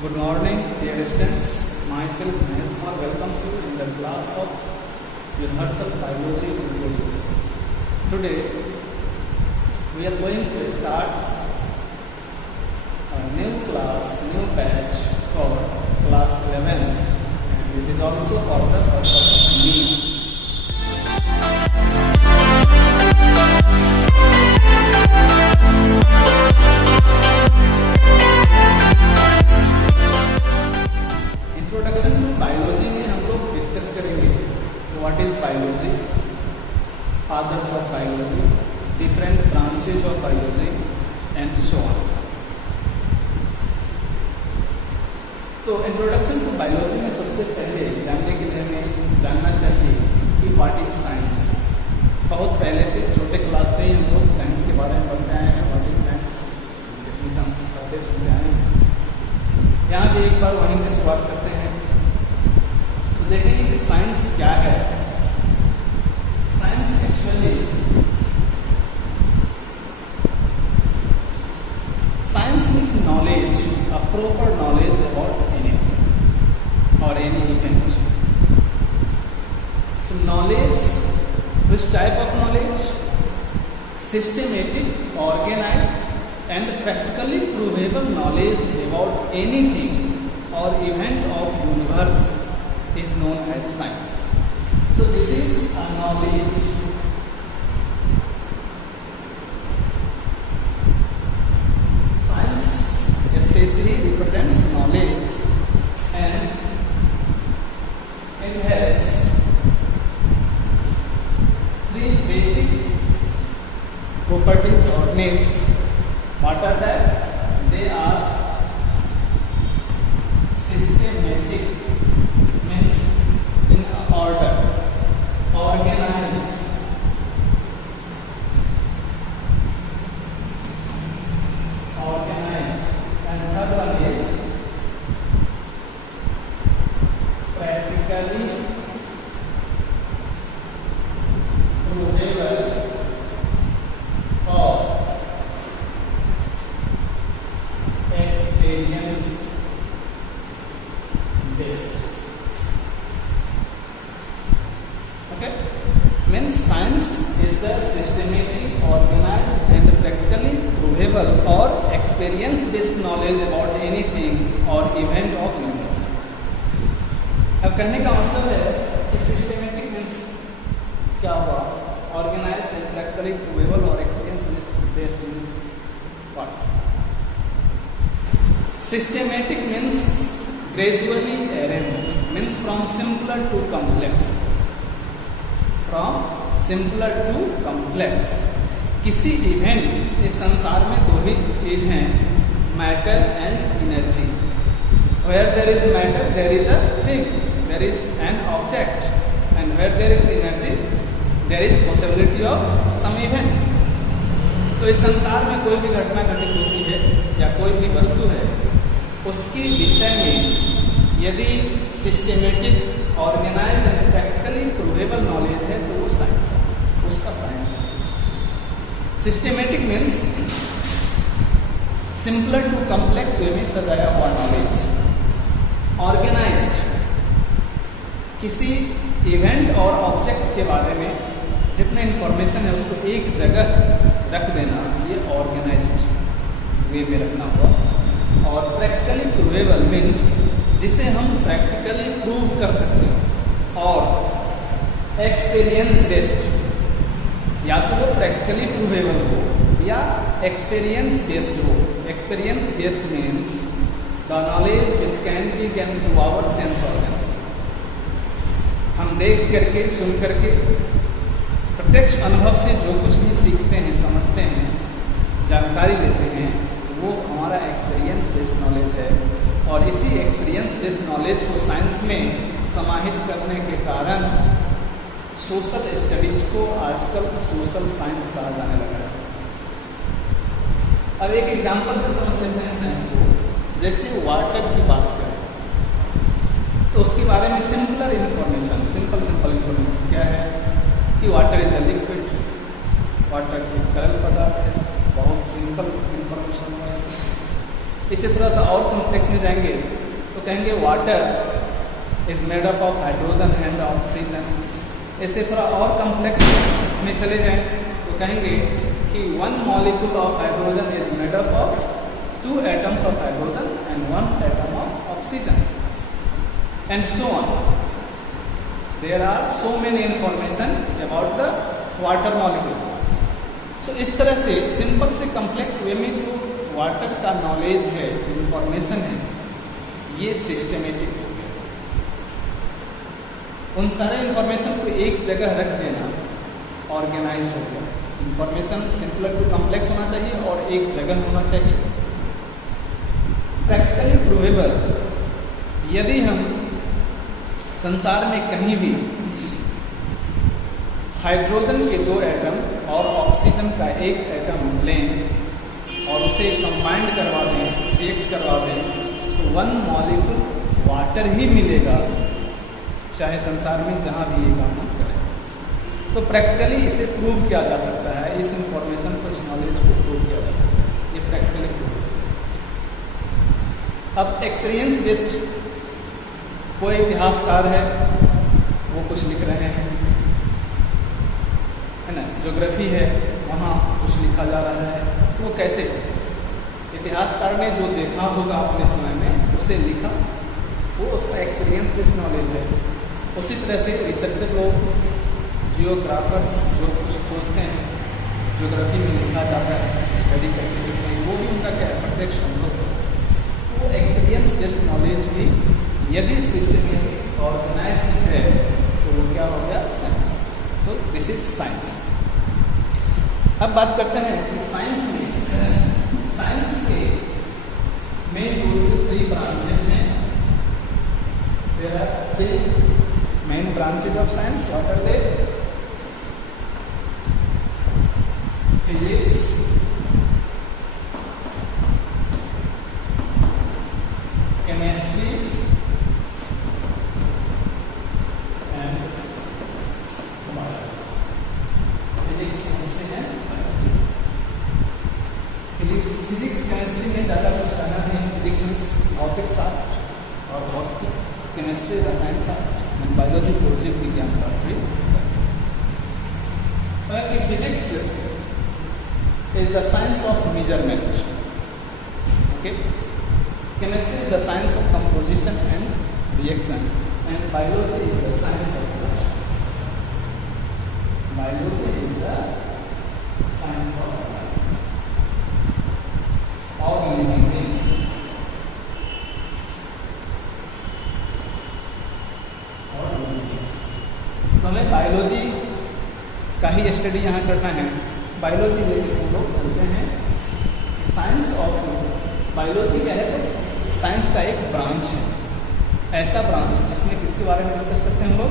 Good morning, dear students. Myself Mahesh Kumar welcomes you in the class of Universal Biology Introduction. Today, we are going to start a new class, new batch for class 11th, and it is also for the purpose of me. Introduction to biology में हम लोग discuss करेंगे what is biology, fathers of biology, different branches of biology and so on. तो introduction to biology में सबसे पहले जानने के लिए हमें जानना चाहिए कि व्हाट इज साइंस. बहुत पहले से छोटे क्लास से ही हम लोग साइंस के बारे में पढ़ते आए हैं. व्हाट इज साइंस हम पढ़ते सुनते आए हैं. यहाँ भी एक बार वहीं से शुरुआत करते हैं. तो देखेंगे कि साइंस क्या है. Science actually science means knowledge, a proper knowledge about anything और any event. So knowledge, this type of knowledge, systematic, organized and practically provable knowledge about anything or event of universe is known as science. So this is a knowledge. Science especially represents knowledge and it has three basic properties or needs. What are that? They are systematic, means in order, organized, and third one is practically provable or experience based. Okay, means science is the systematic, organized and practically provable or experience based knowledge about anything or event of universe. अब कहने का मतलब है कि systematic means क्या हुआ, organised and practically provable और experience based means what. Systematic means gradually arranged, means from simpler to complex. From simpler to complex. किसी इवेंट, इस संसार में दो ही चीज हैं, matter and energy. Where there is matter, there is a thing, there is an object, and where there is energy, there is possibility of some event. तो इस संसार में कोई भी घटना घटित होती है या कोई भी वस्तु है, उसके विषय में यदि systematic, organized and practically provable knowledge है तो वो साइंस है, उसका साइंस है. Systematic means simpler to complex way में सजाया हुआ नॉलेज. ऑर्गेनाइज्ड, किसी इवेंट और ऑब्जेक्ट के बारे में जितने इंफॉर्मेशन है उसको एक जगह रख देना, ये ऑर्गेनाइज्ड वे में रखना हुआ. और प्रैक्टिकली प्रूवेबल मीन्स जिसे हम प्रैक्टिकली प्रूव कर सकते हैं. और एक्सपीरियंस बेस्ड, या तो वो प्रैक्टिकली प्रूवेबल हो या एक्सपीरियंस बेस्ड हो. Experience based means the knowledge which can be gain through our sense organs. हम देख करके, सुन करके, प्रत्यक्ष अनुभव से जो कुछ भी सीखते हैं, समझते हैं, जानकारी लेते हैं, वो हमारा एक्सपीरियंस बेस्ड नॉलेज है. और इसी एक्सपीरियंस बेस्ड नॉलेज को साइंस में समाहित करने के कारण सोशल स्टडीज को आजकल सोशल साइंस कहा जाने लगा है. अब एक एग्जांपल से समझ लेते हैं साइंस को. जैसे वाटर की बात करें तो उसके बारे में सिंपल इंफॉर्मेशन क्या है कि water is a liquid, water एक तरल पदार्थ है. बहुत सिंपल इंफॉर्मेशन है. इसे थोड़ा सा और कॉम्प्लेक्स में जाएंगे तो कहेंगे water is made up of hydrogen and oxygen. इसे थोड़ा और कॉम्प्लेक्स में चले जाएं तो कहेंगे कि 1 molecule of hydrogen is made up of 2 atoms of hydrogen and 1 atom of oxygen and so on. There are so many information about the water molecule. So इस तरह से सिंपल से कॉम्प्लेक्स वे में जो वाटर का knowledge है, information है, ये सिस्टमेटिक हो गया। उन सारे इंफॉर्मेशन को एक जगह रख देना ऑर्गेनाइज्ड हो गया। इंफॉर्मेशन सिंपल टू कॉम्प्लेक्स होना चाहिए और एक जगह होना चाहिए। प्रैक्टिकली प्रूवेबल, यदि हम संसार में कहीं भी हाइड्रोजन के 2 एटम और ऑक्सीजन का 1 एटम लें और उसे कंबाइंड करवा दें, रिएक्ट करवा दें, तो 1 मॉलिक्यूल वाटर ही मिलेगा, चाहे संसार में जहाँ भी ये काम हम करें। तो प्रैक्टिकली इसे प्रूव किया जा सकता है, इस इंफॉर्मेशन को, इस नॉलेज को प्रूव किया जा सकता है, ये प्रैक्टिकली प्रूव। अब एक्सपीरियंस बेस्ड, कोई इतिहासकार है, वो कुछ लिख रहे हैं, है ना, ज्योग्राफी है, वहाँ कुछ लिखा जा रहा है, तो वो कैसे? इतिहासकार ने जो देखा होगा अपने समय में उसे लिखा, वो उसका एक्सपीरियंस बेस्ड नॉलेज है। उसी तरह से रिसर्चर लोग, जियोग्राफर्स जो कुछ खोजते हैं, ज्योग्राफी में लिखा जाता है, स्टडी करके लिखते हैं, वो भी उनका क्या है, प्रत्यक्ष अनुभव। वो एक्सपीरियंस बेस्ड नॉलेज भी यदि सिस्टमेटिक ऑर्गेनाइज्ड है तो वो क्या हो गया, साइंस। तो दिस इज साइंस। अब बात करते हैं कि साइंस के मेन 2 से 3 ब्रांचेज हैं। There are 3 main branches of science. What are they? Physics, chemistry and biology. Physics, chemistry and biology. Physics chemistry में ज़्यादा कुछ करना नहीं। फिजिक्स मीन्स भौतिक शास्त्र और भौतिक, केमिस्ट्री रसायन शास्त्र एंड बायोलॉजी भौतिक विज्ञान शास्त्र भी। Physics is the science of measurement, okay. Chemistry is the science of composition and reaction, and biology is the science of life. Biology is the science of life. All living things. All living things. तो हमें biology का ही study यहाँ करना है। Biology में हम लोग चलते हैं कि साइंस ऑफ बायोलॉजी क्या है, तो साइंस का एक ब्रांच है, ऐसा ब्रांच जिसमें किसके बारे में डिस्कस करते हैं हम लोग,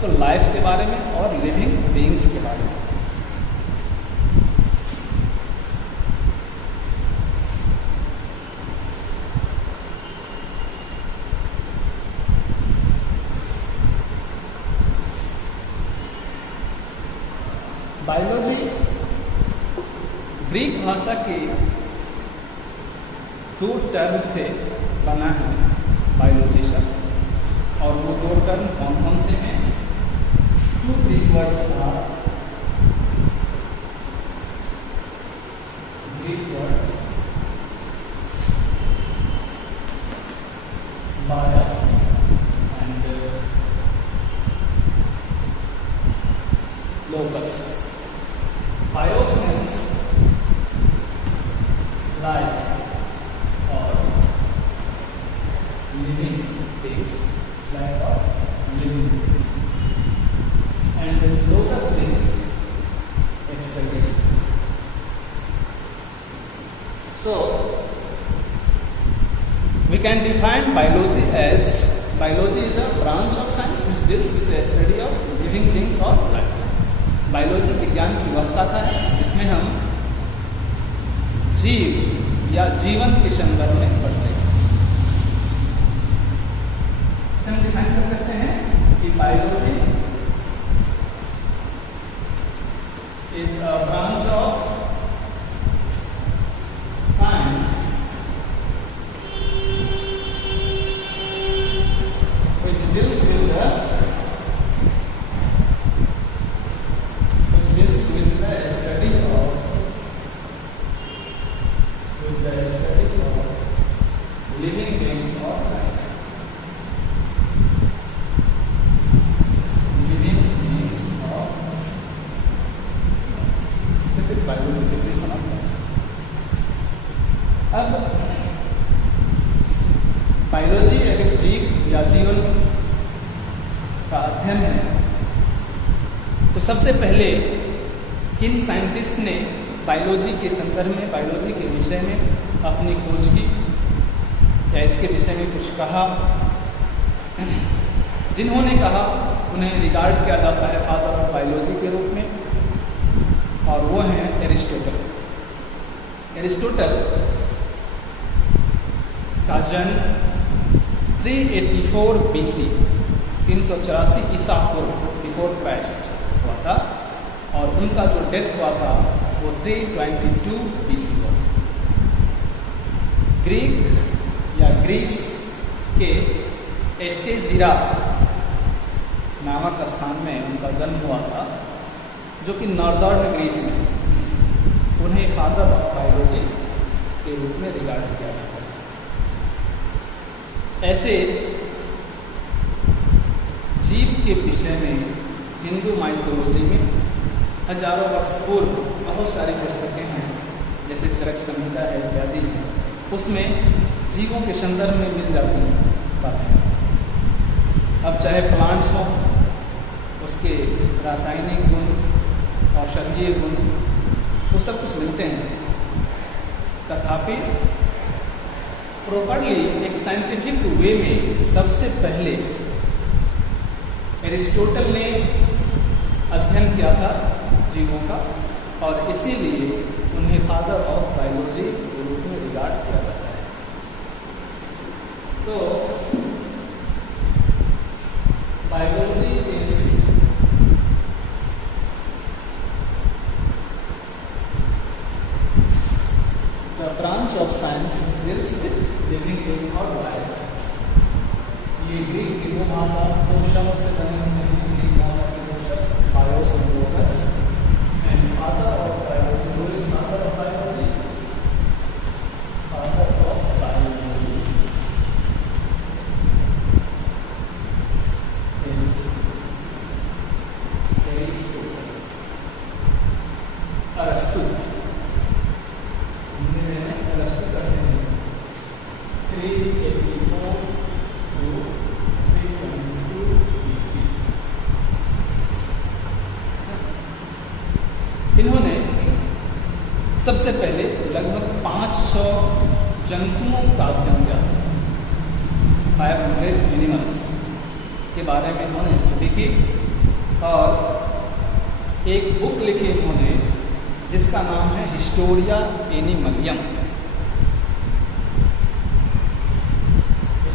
तो लाइफ के बारे में और लिविंग बीइंग्स के बारे में। बायोलॉजी ग्रीक भाषा के 2 टर्म से बना है बायोलॉजी शब्द, और वो 2 टर्म कौन कौन से हैं? 2 ग्रीक वर्ड्स का Greek words bias and locus. BIOS means life और living things, life of living things, and locus means external. So we can define biology as, biology is a branch of science which deals with the study of living things or life. Biology विज्ञान की वह शाखा है जिसमें हम जीव या जीवन के संदर्भ में पढ़ते हैं। इसे हम डिफाइन कर सकते हैं कि biology is a branch of science living beings और लाइफ, लिविंग बीइंग्स और जैसे बायोलॉजी डेफिनेशन आता है। अब बायोलॉजी एक जीव या जीवन का अध्ययन है, तो सबसे पहले किन साइंटिस्ट ने बायोलॉजी के संदर्भ में, बायोलॉजी के विषय में अपनी खोज की या इसके विषय में कुछ कहा? जिन्होंने कहा उन्हें रिगार्ड किया जाता है फादर ऑफ बायोलॉजी के रूप में, और वो हैं एरिस्टोटल। एरिस्टोटल का जन्म 384 BC 384 ईसा पूर्व बिफोर क्राइस्ट हुआ था, और उनका जो डेथ हुआ था वो 322 BC हुआ था। ग्रीक या ग्रीस के एस्टेजिरा नामक स्थान में उनका जन्म हुआ था, जो कि नॉर्दर्न ग्रीस में। उन्हें फादर ऑफ बायोलॉजी के रूप में रिगार्ड किया जाता है। ऐसे जीव के विषय में हिंदू माइथोलॉजी में हजारों वर्ष पूर्व बहुत सारी पुस्तकें हैं, जैसे चरक संहिता है इत्यादि है, उसमें जीवों के संदर्भ में मिल जाती हैं बातें। अब चाहे प्लांट्स हो, उसके रासायनिक गुण, औषधीय गुण, वो सब कुछ मिलते हैं। तथापि प्रॉपरली एक साइंटिफिक वे में सबसे पहले एरिस्टोटल ने अध्ययन किया था जीवों का, और इसीलिए उन्हें फादर ऑफ बायोलॉजी के रूप में रिगार्ड किया जाता है। तो biology is the branch of science deals with living thing और लाइफ। ये ग्रीक की दो भाषा, दो शब्द से बने हुए हैं। ग्रीक भाषा के दो शब्द बायोस और logos, and father of biology. Who is father of biology? Father of biology is Aristotle. अरस्तु, हिंदी में अरस्तु कहते हैं। 384 to 322 BC। इन्होंने सबसे पहले लगभग 500 जंतुओं का अध्ययन किया, 500 एनिमल्स के बारे में इन्होंने स्टडी की, और एक बुक लिखी इन्होंने जिसका नाम है Historia एनिमलियम।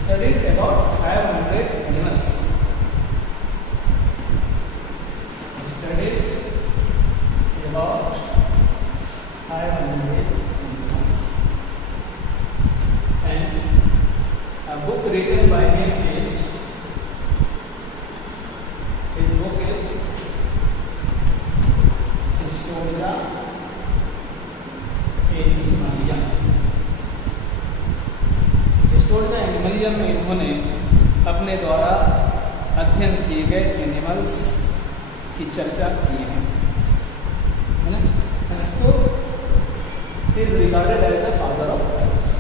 Studied about 500 animals. Studied about 500 animals. And a book written by him is, his book is Historia Animalium. Historia Animalium में इन्होंने अपने द्वारा अध्ययन किए गए एनिमल्स की चर्चा की है ना। तो is regarded as the father of biology.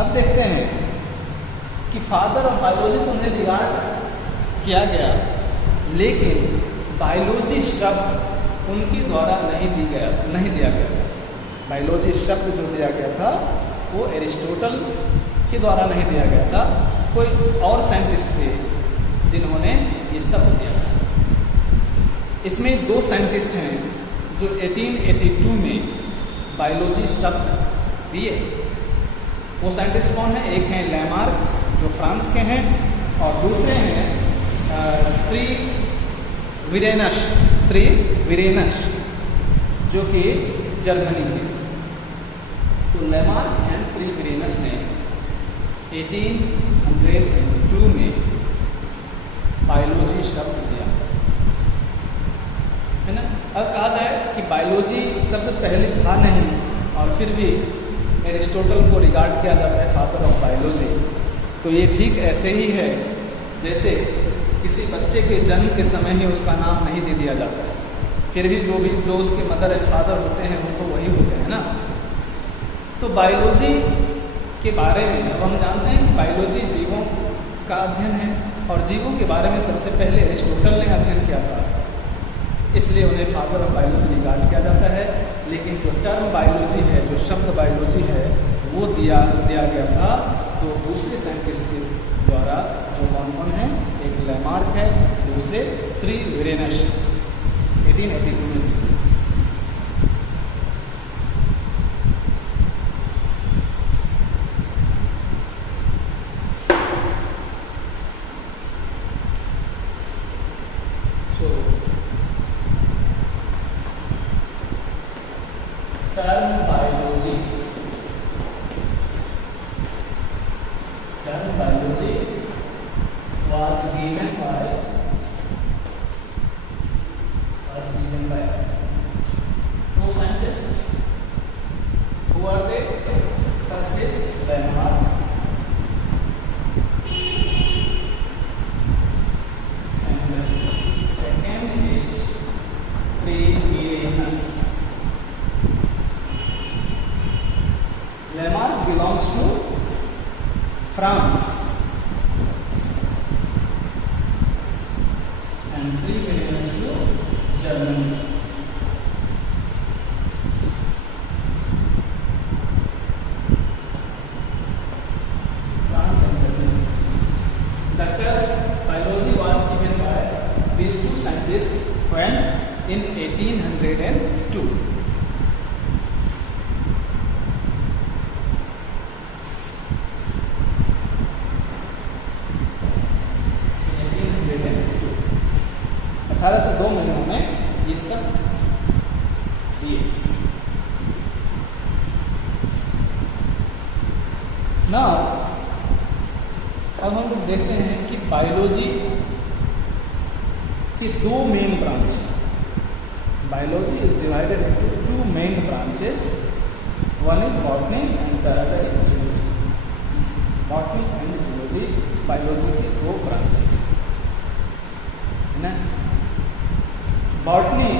अब देखते हैं कि फादर ऑफ बायोलॉजी को उन्हें रिगार्ड किया गया, लेकिन बायोलॉजी शब्द उनके द्वारा नहीं दिया गया था। बायोलॉजी शब्द जो दिया गया था वो एरिस्टोटल के द्वारा नहीं दिया गया था, कोई और साइंटिस्ट थे जिन्होंने ये शब्द दिया था। इसमें दो साइंटिस्ट हैं जो 1882 में बायोलॉजी शब्द दिए। वो साइंटिस्ट कौन है? एक हैं लैमार्क जो फ्रांस के हैं, और दूसरे हैं त्रिविरेनस जो कि जर्मनी के। तो लैमार्क एंड त्रिविरेनस ने 1802 में बायोलॉजी शब्द दिया है ना। अब कहा जाए कि बायोलॉजी शब्द पहले था नहीं, और फिर भी एरिस्टोटल को रिगार्ड किया जाता है फादर ऑफ बायोलॉजी, तो ये ठीक ऐसे ही है जैसे किसी बच्चे के जन्म के समय ही उसका नाम नहीं दे दिया जाता है, फिर भी जो उसके मदर एंड फादर होते हैं वो तो वही होते हैं ना। तो बायोलॉजी के बारे में अब हम जानते हैं कि बायोलॉजी जीवों का अध्ययन है, और जीवों के बारे में सबसे पहले एरिस्टोटल ने अध्ययन किया था, इसलिए उन्हें फादर ऑफ बायोलॉजी रिगार्ड किया जाता है। लेकिन जो टर्म बायोलॉजी है, जो शब्द बायोलॉजी है, वो दिया गया था तो दूसरे साइंटिस्ट के द्वारा, जो कौन है, एक लैमार्क है, दूसरे 3 वेरेनस 1882 में। Term biology was given by two scientists. Who are they? First is Lamarck, and second is Frobenius. Lamarck belongs to France and Frobenius to Germany. France and Germany. The term biology was given by these two scientists when in 1802. में ये सब दिए ना। अब हम लोग देखते हैं कि बायोलॉजी के 2 मेन ब्रांच हैं। Biology is divided into 2 main branches, one is botany and the other is zoology. Botany and zoology biology के 2 ब्रांचेस है ना। बॉटनी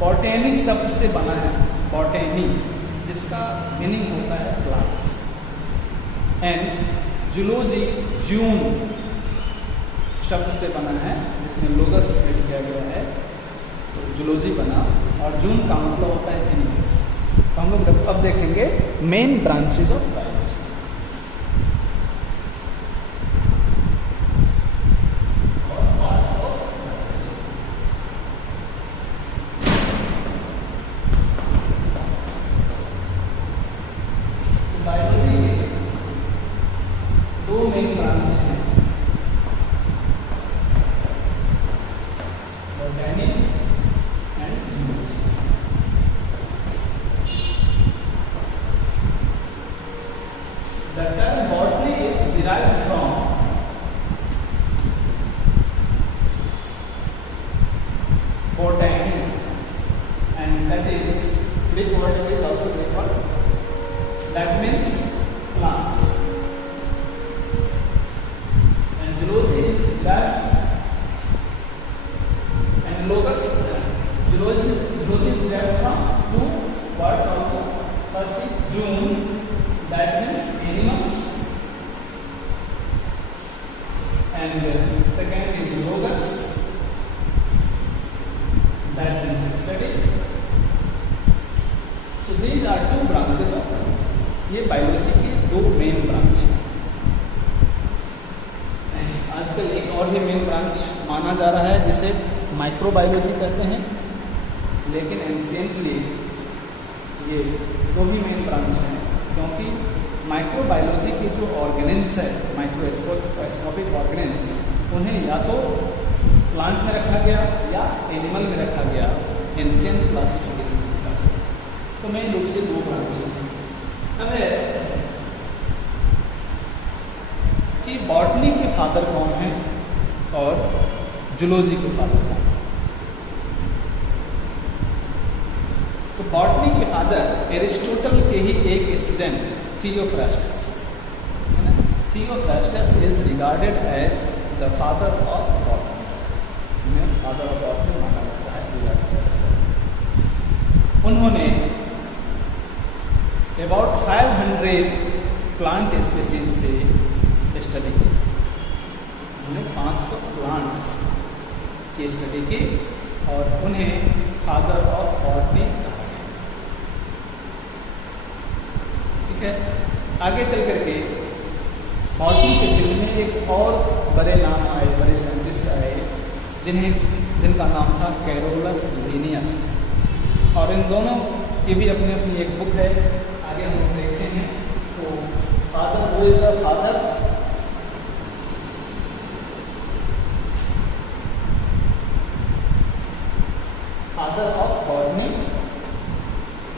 बॉटेनी शब्द से बना है, बॉटेनी जिसका मीनिंग होता है प्लांट्स, एंड जूलॉजी जून शब्द से बना है जिसमें लोगस ऐड किया गया है, तो जूलॉजी बना, और जून का मतलब होता है एनिमल्स। तो हम लोग अब देखेंगे main branches of biology. The term botany is derived from botany, and that is Greek word is also Greek word. That means plants. And zoology is derived, and logos zoology is derived from 2 words also. First is June, that means animals, and second is logos, that means study. So these are 2 branches of biology. ये biology के 2 main branch हैं। आजकल एक और ही main branch माना जा रहा है जिसे माइक्रोबायोलॉजी कहते हैं, लेकिन एंशिएंटली ये 2 ही मेन ब्रांच हैं, क्योंकि माइक्रोबायोलॉजी के जो ऑर्गेनिल्स है, माइक्रोस्कोपिक ऑर्गेनिल्स, उन्हें या तो प्लांट में रखा गया या एनिमल में रखा गया एंशिएंट क्लासिफिकेशन के हिसाब से। तो मेन रूप से 2 ब्रांचेस हैं। अब है कि बॉटनी के फादर कौन हैं और जूलॉजी के फादर कौन हैं। तो बॉटनी के फादर एरिस्टोटल के ही एक स्टूडेंट थियोफ्रास्टस, है ना। Theophrastus is regarded as the father of botany, father of botany माना जाता है। उन्होंने अबाउट 500 प्लांट स्पीसीज पे स्टडी की थी। उन्होंने 500 प्लांट्स की स्टडी की और उन्हें फादर ऑफ बॉटनी कहा गया। ठीक है, आगे चल करके बॉटनी के फील्ड में एक और बड़े नाम आए, बड़े साइंटिस्ट आए जिनका नाम था कैरोलस लिनियस, और इन दोनों की भी अपनी अपनी एक बुक है, आगे हम लोग देखते हैं। तो फादर, वो is the father of botany,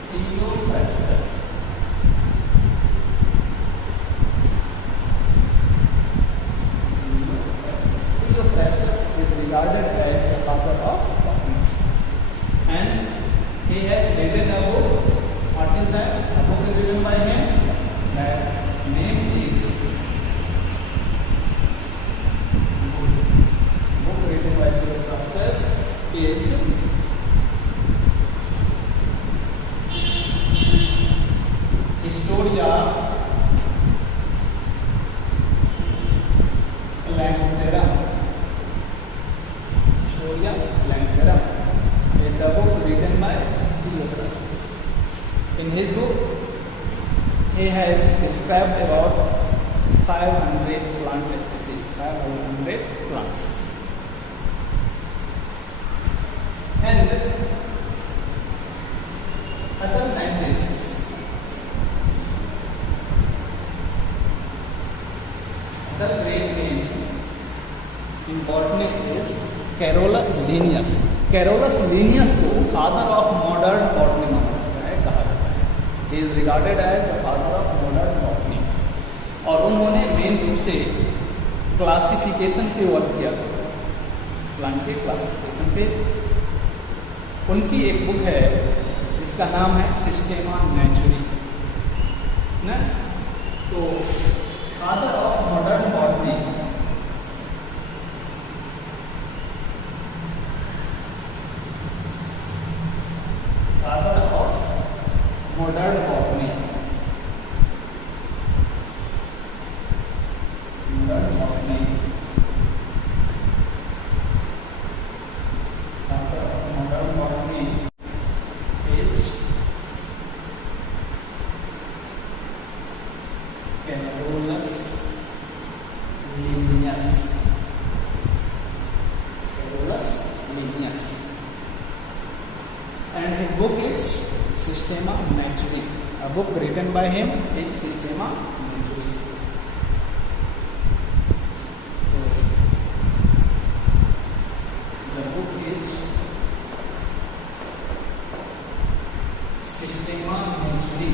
Theophrastus. Theophrastus is regarded as the father of botany, and he has written a book. What is that? A book is written by him. That name is book written by Theophrastus is Historia Plantarum. Historia Plantarum is the book written by Theophrastus. In his book, he has described about 500 plant species, 500 plants. And other scientists, the great name in botany is Carolus Linnaeus. Carolus Linnaeus को father of modern botany माना जाता है, कहा जाता है। He is regarded as the father of modern botany. और उन्होंने main रूप से क्लासिफिकेशन पे वर्क किया था, प्लांट के क्लासिफिकेशन पे। उनकी एक बुक है जिसका नाम है सिस्टेमा नेचुरी, ना। तो father of modern botany modern botany, modern botany, modern botany is Carolus Linnaeus. Carolus Linnaeus, and his book is Systema Naturae. A book written by him is Systema Naturae. So, the book is Systema Naturae.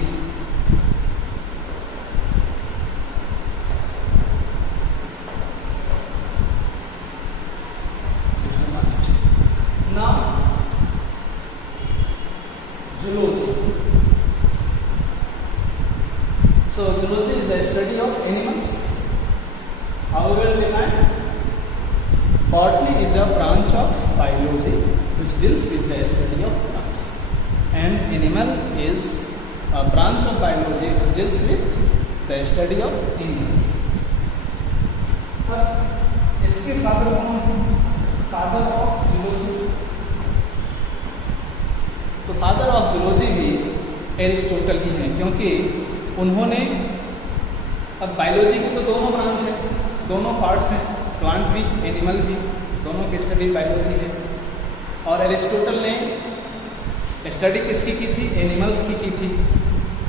Systema Naturae. Now, zoology. So zoology is the study of animals. How we will define? Botany is a branch of biology which deals with the study of plants, and animal is a branch of biology which deals with the study of animals. अब इसके father कौन है? Father of zoology. तो father of zoology भी Aristotle ही हैं, क्योंकि उन्होंने, अब बायोलॉजी की तो दोनों ब्रांच है, दोनों पार्ट्स हैं, प्लांट भी एनिमल भी, दोनों की स्टडी बायोलॉजी है। और एरिस्टोटल ने स्टडी किसकी की थी? एनिमल्स की थी।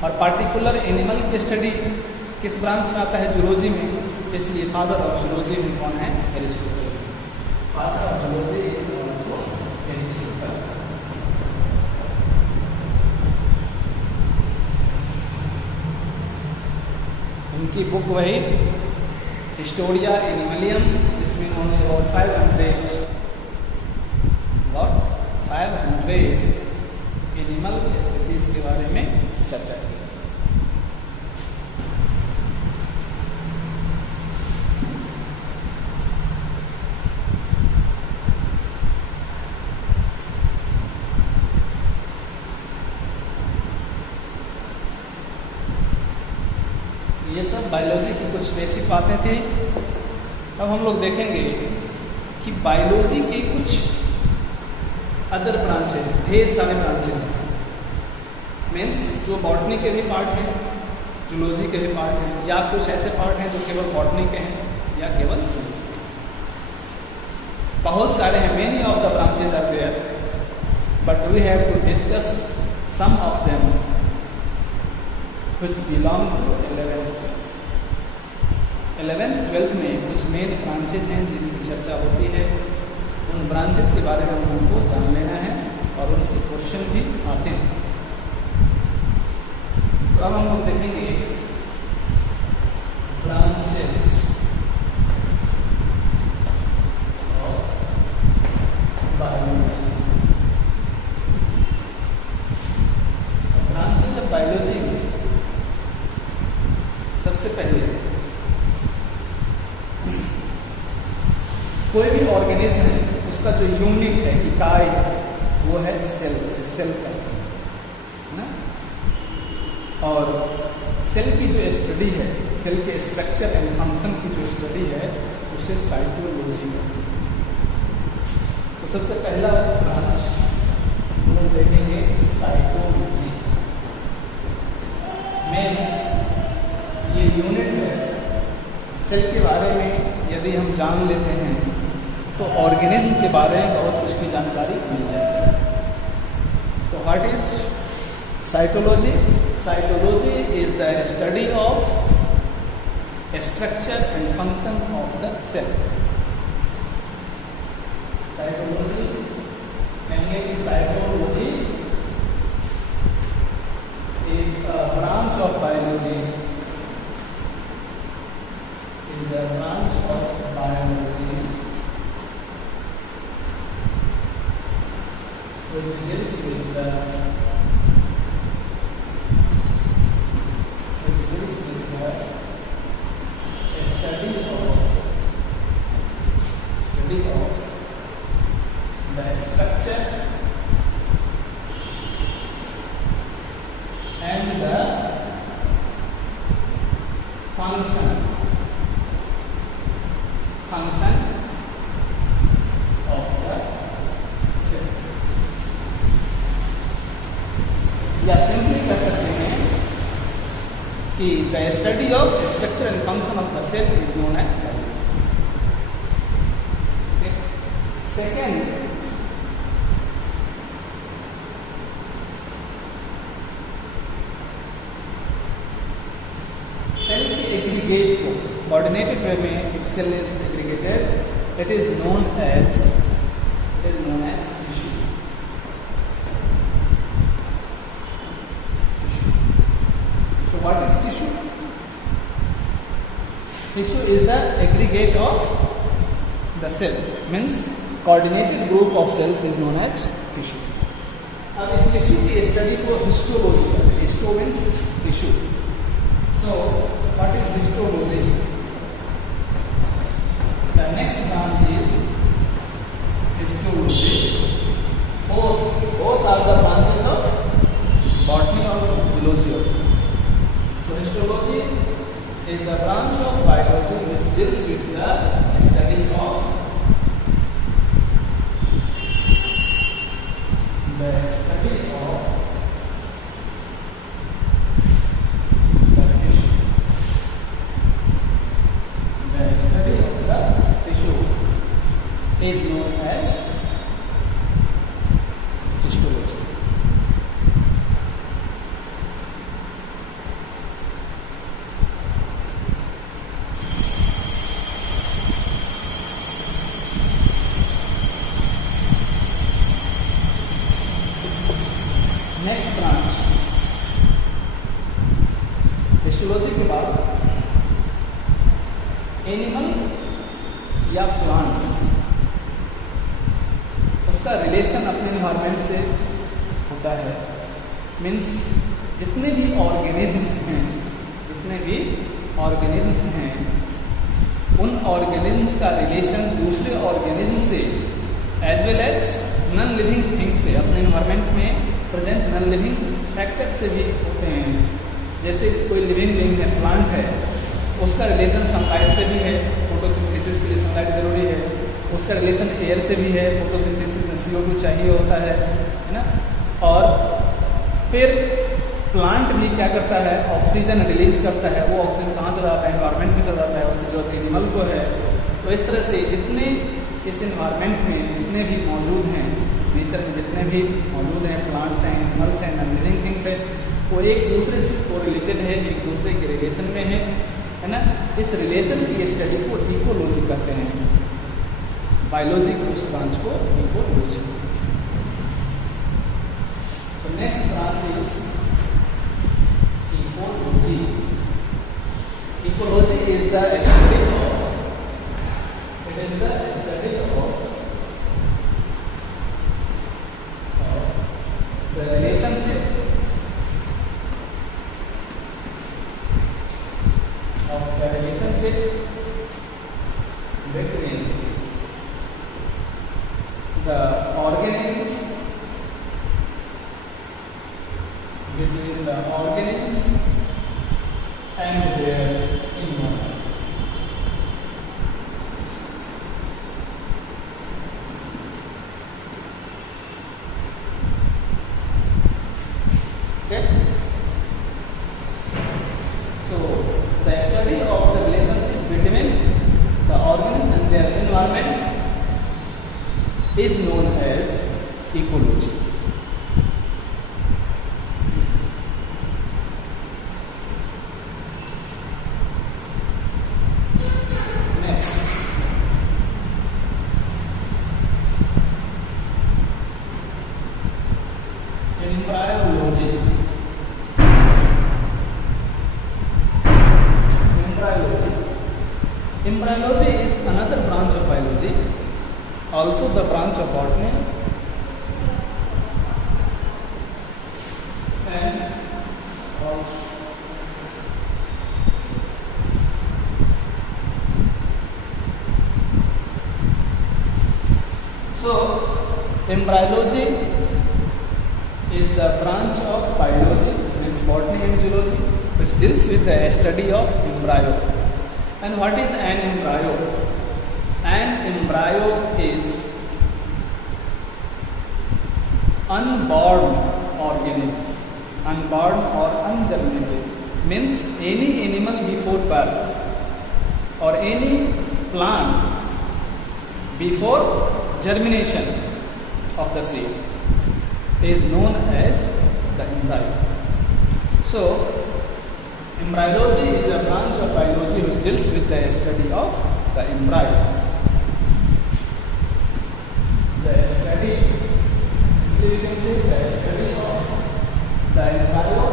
और पार्टिकुलर एनिमल की स्टडी किस ब्रांच में आता है? जूलॉजी में। इसलिए फादर ऑफ जूलॉजी में कौन है? Aristotle. Father of zoology is also Aristotle. उनकी बुक वही हिस्टोरिया एनिमलियम, जिसमें उन्होंने और 500 एनिमल इसके बारे में चर्चा की। ये सब बायोलॉजी की कुछ बेसिक बातें थी। अब हम लोग देखेंगे कि बायोलॉजी के कुछ अदर ब्रांचेज, ढेर सारे ब्रांचेज हैं। मीन्स जो बॉटनी के भी पार्ट हैं, जूलॉजी के भी पार्ट हैं, या कुछ ऐसे पार्ट हैं जो केवल बॉटनी के हैं या केवल जूलॉजी के। बहुत सारे हैं, many of the branches are there, but we have to discuss some of them which belong to 11th 12th। 11th 12th में कुछ मेन ब्रांचेज हैं जिनकी चर्चा होती है। उन ब्रांचेज के बारे में हम हमको जान लेना है और उनसे क्वेश्चन भी आते हैं। तो अब हम लोग देखेंगे branches of biology. Branches of biology सबसे पहले कोई भी ऑर्गेनिज्म है उसका जो यूनिट है, इकाई है, वो है सेल। उसे सेल कहते हैं ना। और सेल की जो स्टडी है, सेल के स्ट्रक्चर एंड फंक्शन की जो स्टडी है, उसे साइटोलॉजी कहते हैं। तो सबसे पहला ब्रांच हम लोग देखेंगे साइटोलॉजी। मीन्स ये यूनिट है। सेल के बारे में यदि हम जान लेते हैं तो ऑर्गेनिज्म के बारे में बहुत कुछ की जानकारी मिल जाती है। तो what is cytology? Cytology is the study of structure and function of the cell. Cytology कहेंगे कि cytology is a branch of biology, is a branch of biology which deals with the study of the structure and the function of the cell। या simply कह सकते हैं कि the study of structure and function of the cell is known as biology. Second, cell के aggregate को coordinated way में if cell is aggregated it is known as tissue. So what is tissue? Tissue is the aggregate of the cell, means coordinated group of cells is known as tissue. अब इस tissue की study को histology कहते हैं। Histo means tissue. So what is histology? The next branch is histology. Both are the branches of botany or zoology also. So histology is the branch of biology which deals with the study of is known as histology. Next branch histology के बाद animal या plants, उसका relation अपने environment से होता है। Means जितने भी ऑर्गेनिज्म्स हैं उन ऑर्गेनिज्म्स का रिलेशन दूसरे ऑर्गेनिज्म से as well as non living things से, अपने इन्वायरमेंट में प्रेजेंट नॉन लिविंग फैक्टर से भी होते हैं। जैसे कोई लिविंग बीइंग है, प्लांट है, उसका रिलेशन सनलाइट से भी है, फोटोसिंथेसिस के लिए सनलाइट जरूरी है। उसका रिलेशन एयर से भी है, फोटोसिंथेसिस में CO2 चाहिए होता है ना। और फिर प्लांट भी क्या करता है, ऑक्सीजन रिलीज करता है। वो ऑक्सीजन कहाँ से जाता है, एनवायरमेंट में चला जाता है, उसकी जरूरत एनिमल को है। तो इस तरह से जितने इस एनवायरमेंट में जितने भी मौजूद हैं, नेचर में जितने भी मौजूद हैं, प्लांट्स हैं, एनिमल्स हैं, नॉन लिविंग थिंग्स हैं, वो एक दूसरे से कोरिलेटेड है, एक दूसरे के रिलेशन में है ना। इस रिलेशन की स्टडी को इकोलॉजी कहते हैं। बायोलॉजी के उस ब्रांच को इकोलॉजी। तो next branch is ecology. Ecology is the study of the relationship between the organisms and their environments. Okay? So, the study of the relationship between the organisms and their environment is known as ecology. Next, embryology. Embryology is another branch of biology, also the branch of botany, and also so embryology is the branch of biology, means botany and zoology, which deals with the study of embryo. And what is an embryo? An embryo is unborn organisms, unborn or ungerminated, means any animal before birth or any plant before germination of the seed is known as the embryo. So, embryology is a branch of biology which deals with the study of the embryo. The study, we can say the study of the embryo,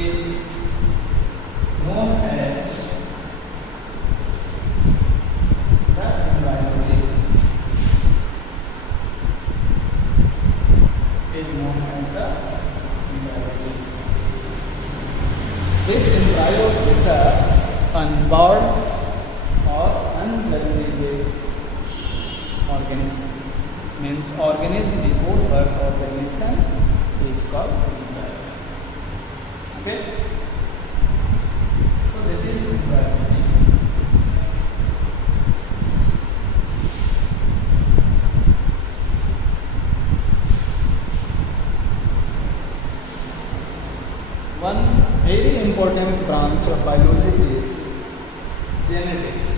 is known as the embryology. This embryo is the unborn or ungerminated organism. Means organism before birth or germination is called embryo. Okay? So this is embryology. One very important branch of biology is genetics.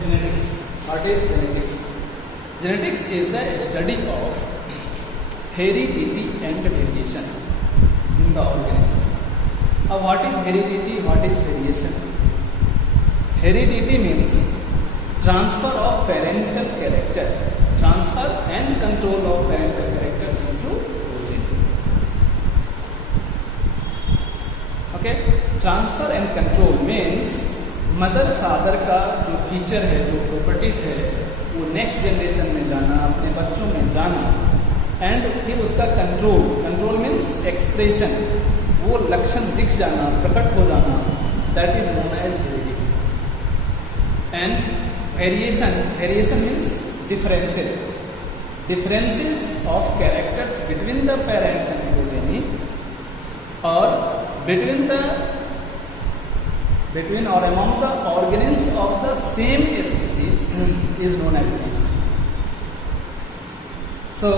Genetics. What is genetics? Genetics is the study of heredity and variation in the organisms. Now, what is heredity? What is variation? Heredity means transfer of parental character. Transfer and control of parental characters into progeny. Okay? Transfer and control means mother father का जो feature है, जो properties है, वो next generation में जाना, अपने बच्चों में जाना, एंड फिर उसका कंट्रोल मीन्स एक्सप्रेशन, वो लक्षण दिख जाना, प्रकट हो जाना, that is known as heredity. And variation means differences of characters between the parents and progeny, or between or among the organisms of the same species is known as variation. So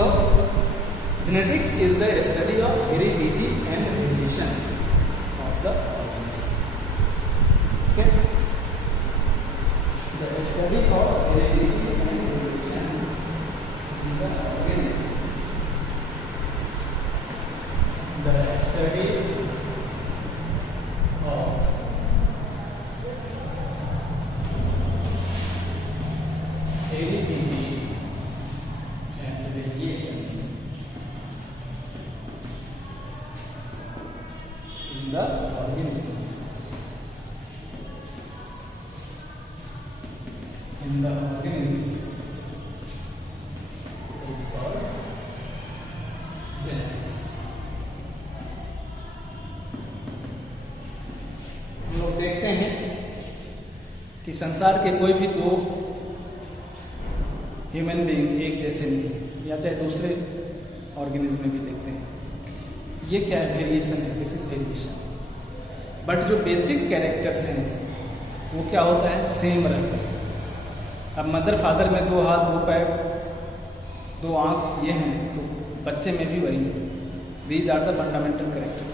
genetics is the study of heredity and variation of the organism. Okay, the study of heredity and variation in the organism. The study of heredity and variation in the organisms. In the organisms is called genetics. हम लोग देखते हैं कि संसार के कोई भी दो ह्यूमन बीइंग एक जैसे नहीं, या चाहे दूसरे ऑर्गेनिज्म में भी देखते हैं, ये क्या है? वेरिएशन है, दिस इज वेरिएशन। बट जो बेसिक कैरेक्टर्स हैं वो क्या होता है? सेम रहता है। अब मदर फादर में 2 हाथ 2 पैर 2 आंख ये हैं, तो बच्चे में भी वही है। These are the fundamental characters.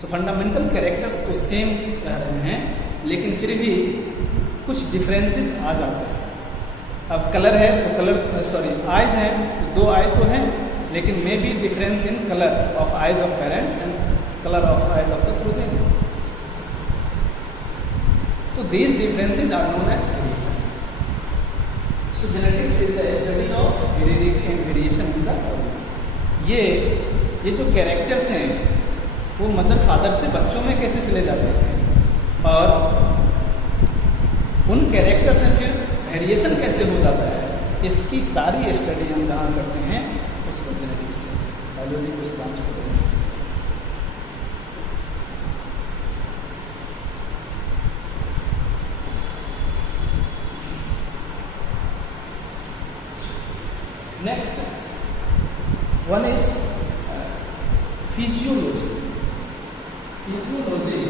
So fundamental characters तो सेम रह रहे हैं, लेकिन फिर भी कुछ डिफरेंसेस आ जाते हैं। अब कलर है तो आइज हैं तो 2 आई तो हैं, लेकिन may be difference in colour of eyes of parents and colour of eyes of the progeny. तो these differences are known as variation. So genetics is the study of heredity and variation in the organism. ये जो characters हैं वो mother father से बच्चों में कैसे चले जाते हैं, और उन कैरेक्टर्स में फिर वेरिएशन कैसे हो जाता है, इसकी सारी स्टडी हम जहाँ करते हैं उसको जेनेटिक्स से, बायोलॉजी को उस ब्रांच को genetics. Next one is physiology. Physiology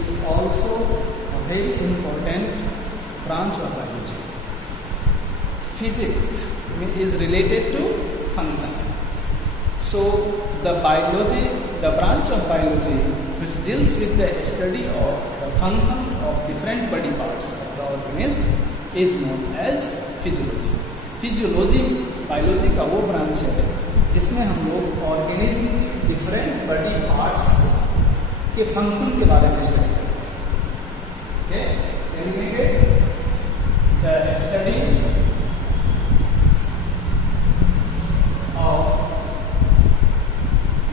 is also a very important branch of biology. Physics is related to function. So the branch of biology which deals with the study of the functions of different body parts of the organism is known as physiology. Physiology biology का वो branch है जिसमें हम लोग organism की different body parts के function के बारे में स्टडी करते हैं। The study of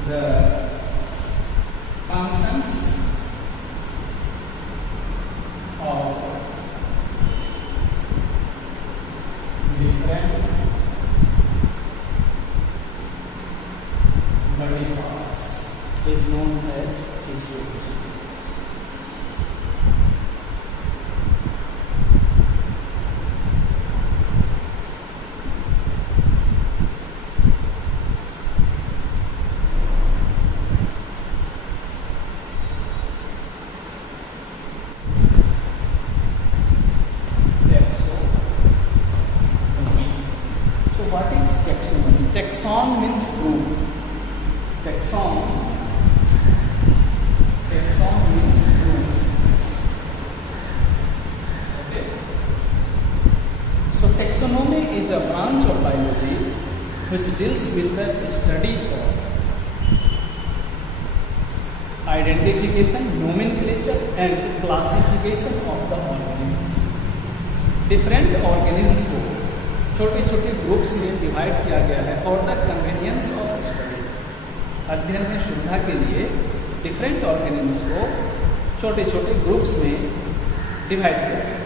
the functions of different body parts is known as physiology. Taxon means group. Taxon means group. Okay. So taxonomy is a branch of biology which deals with the study of identification, nomenclature, and classification of the organisms. Different organisms को छोटे छोटे groups में divide किया गया है for the convenience of study. अध्ययन में सुविधा के लिए डिफरेंट ऑर्गेनिजम्स को छोटे छोटे ग्रुप्स में डिवाइड किया गया।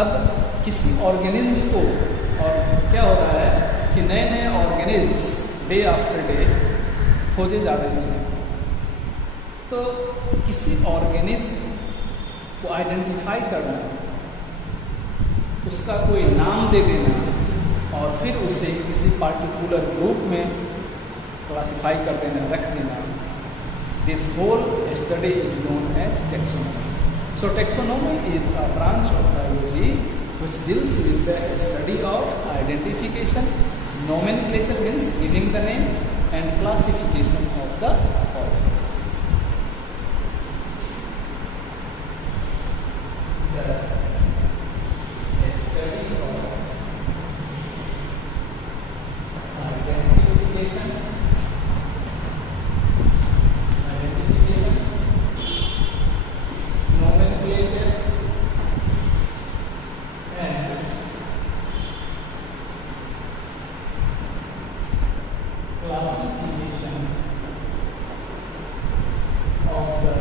अब किसी ऑर्गेनिजम्स को, और क्या हो रहा है कि नए नए ऑर्गेनिजम्स डे आफ्टर डे खोजे जा रहे हैं, तो किसी ऑर्गेनिज्म को आइडेंटिफाई करना, उसका कोई नाम दे देना और फिर उसे किसी पार्टिकुलर ग्रुप में क्लासिफाई कर देना, रख देना, this whole study is known as taxonomy. So taxonomy is a branch of biology which deals with the study of identification, nomenclature means giving the name, and classification of the organisms. The study of identification, nomenclature, and classification of the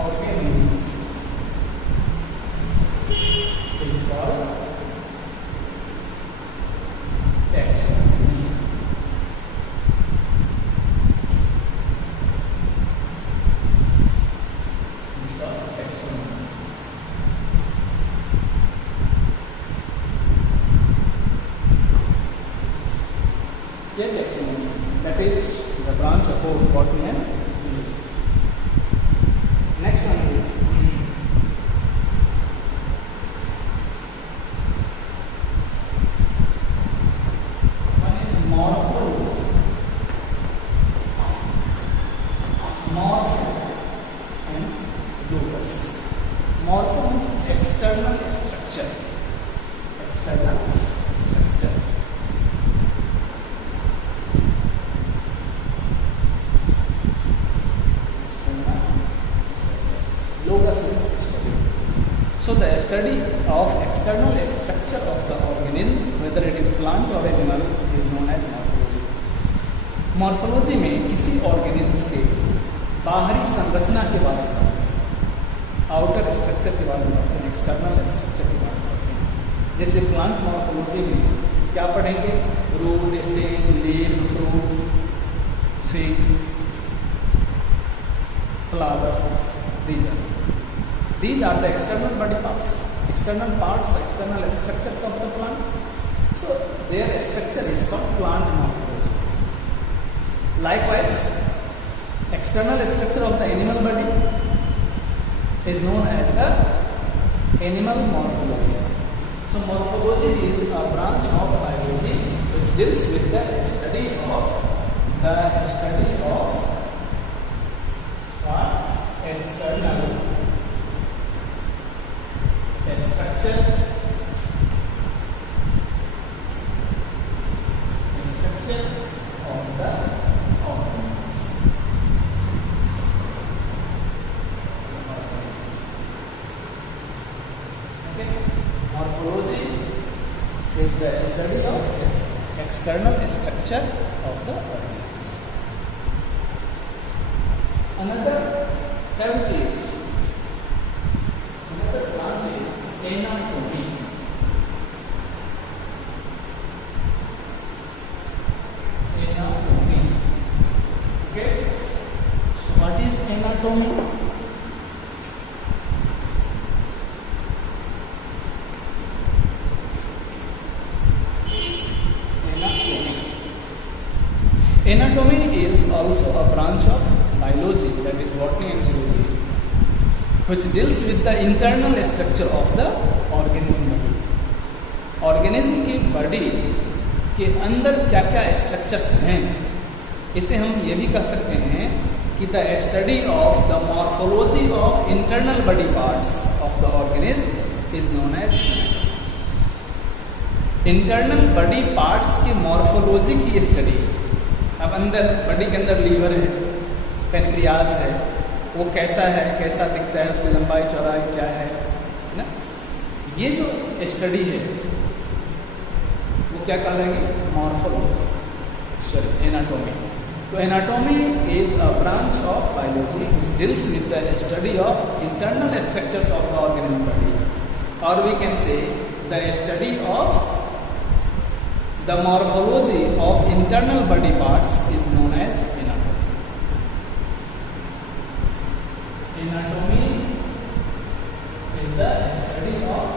organisms is called taxonomy. Is called taxonomy. Taxonomy, that is the branch of both botany and zoology. Next one is morphology. Morpho and locus. Morpho means external structure. External structure. Locus means study. So the study of external structure of the organisms, whether it is plant or animal, is known as morphology. Morphology में किसी organisms के बाहरी संरचना के बारे में, outer structure के बारे में, एक्सटर्नल स्ट्रक्चर के बारे में। जैसे प्लांट मॉर्फोलॉजी में क्या पढ़ेंगे? Root, stem, leaf, fruit, seed, flower, these are the external body parts, external structures of the plant. So their structure is called plant morphology. Likewise, external structure of the animal body is known as the animal morphology. So morphology is a branch of biology which deals with the study of external structure of the organisms. Okay, morphology is the study of external structure of the organisms. Another branch is anatomy. Anatomy. Okay. So what is anatomy? Anatomy is also a branch of biology, that is botany and zoology, which deals with the internal structure of the organism body. Organism की body के अंदर क्या क्या structures हैं, इसे हम ये भी कह सकते हैं कि the study of the morphology of internal body parts of the organism is known as internal body parts की मॉर्फोलॉजी की स्टडी। अब अंदर बॉडी के अंदर लीवर है, पेनक्रियाज है, वो कैसा है, कैसा दिखता है, उसकी लंबाई चौड़ाई क्या है ना, ये जो स्टडी है वो वो क्या कहलाएगी? Morphology, sorry anatomy. तो anatomy is a branch of biology which deals with the study of internal structures of the organism body, or we can say the study of the morphology of internal body parts is known as anatomy. Anatomy is the study of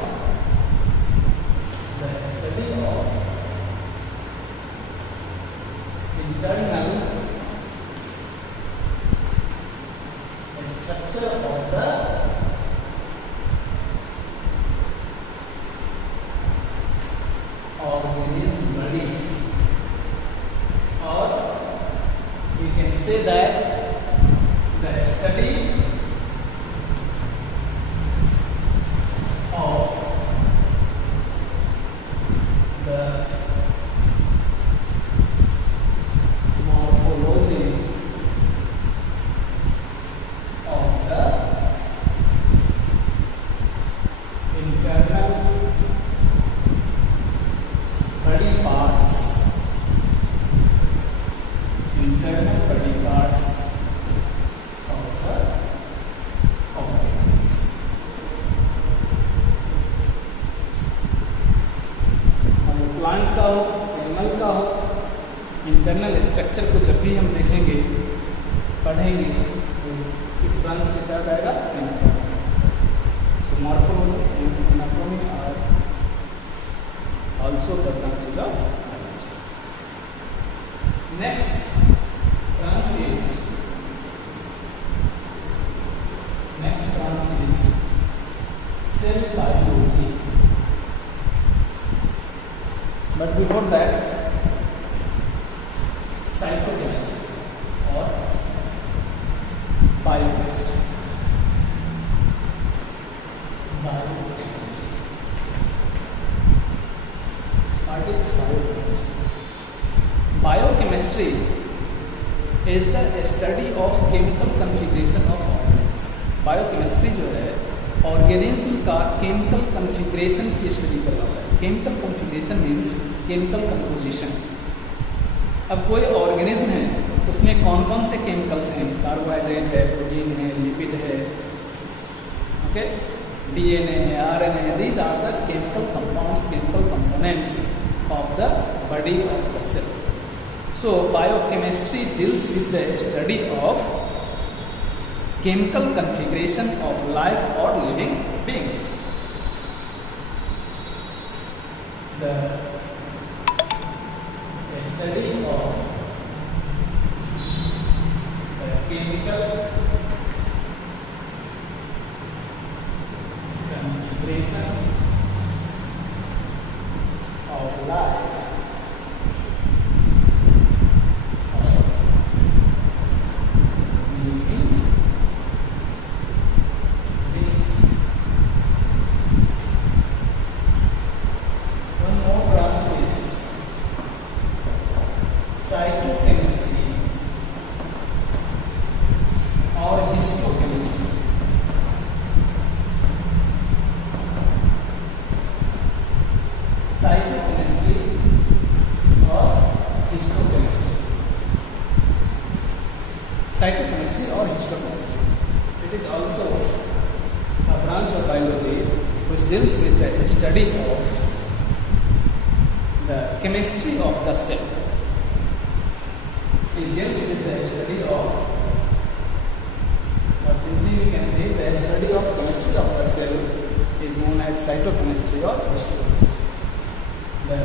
internal structure of the organism body, or we can say that the study of the morphology of the internal body parts, internal body parts of the organisms. Plant का हो, animal का हो, internal structure को जब भी हम देखेंगे, पढ़ेंगे, तो इस ब्रांच के तहत आएगा anatomy. So morphology and anatomy are also the branches of biology. Next branch is cell biology. But before that, cytochemistry or biochemistry. What is biochemistry? Biochemistry is the study of chemical configuration of organisms. Biochemistry जो है organism का chemical configuration की study कर रहा है। Chemical configuration means chemical composition. अब कोई organism है, उसमें कौन कौन से केमिकल्स हैं? कार्बोहाइड्रेट है, प्रोटीन है, लिपिड है, ओके, डीएनए है, आरएनए है। These are the chemical compounds, chemical components of the body of the cell. So biochemistry deals with the study of chemical configuration of life or living beings. The study of the chemical configuration of life cytochemistry or histochemistry. It is also a branch of biology which deals with the study of the chemistry of the cell. It deals with the study of, or simply we can say the study of chemistry of the cell is known as cytochemistry or histochemistry. The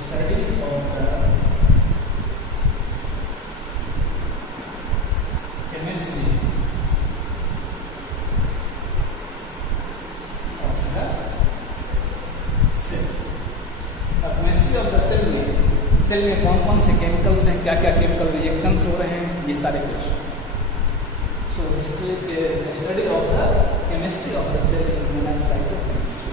study of the chemistry of the cell. अब chemistry of the cell में कौन कौन से chemicals हैं, क्या क्या chemical reactions हो रहे हैं, ये सारे कुछ। So study of the chemistry of the cell is known as cytochemistry.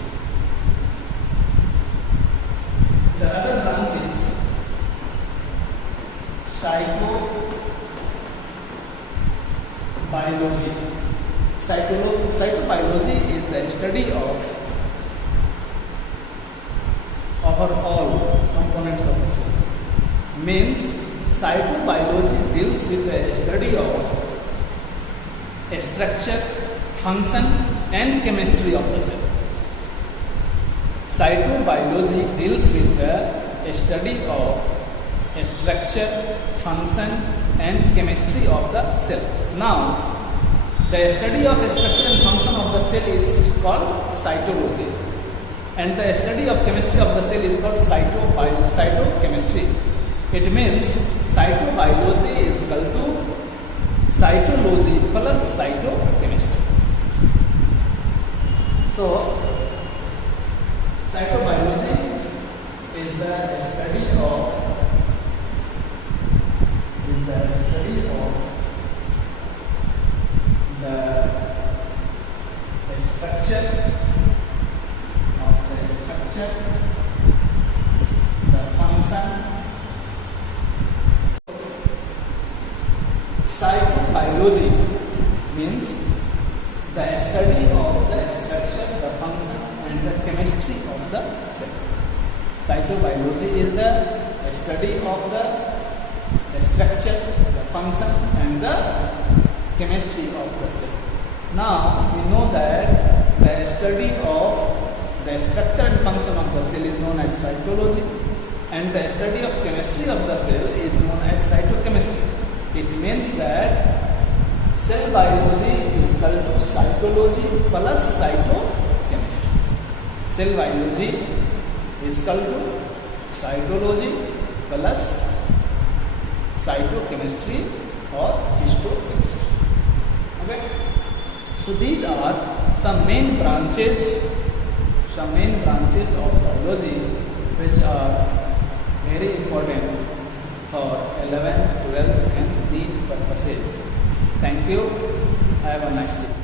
The other branch is cytobiology. Cytobiology is the study of for all components of the cell. Means cytobiology deals with the study of structure, function and chemistry of the cell. Cytobiology deals with the study of structure, function and chemistry of the cell. Now, the study of structure and function of the cell is called cytology, and the study of chemistry of the cell is called cytochemistry. It means cytobiology is equal to cytology plus cytochemistry. So, cytobiology is the study of the structure, the function. Cytobiology means the study of the structure, the function and the chemistry of the cell. Cytobiology is the study of the structure, the function and the chemistry of the cell. Now we know that the study of the structure and function of the cell is known as cytology, and the study of chemistry of the cell is known as cytochemistry. It means that cell biology is equal to cytology plus cytochemistry. Cell biology is equal to cytology plus cytochemistry or histochemistry. Okay. So these are some main branches of biology which are very important for 11th, 12th and NEET purposes. Thank you. Have a nice day.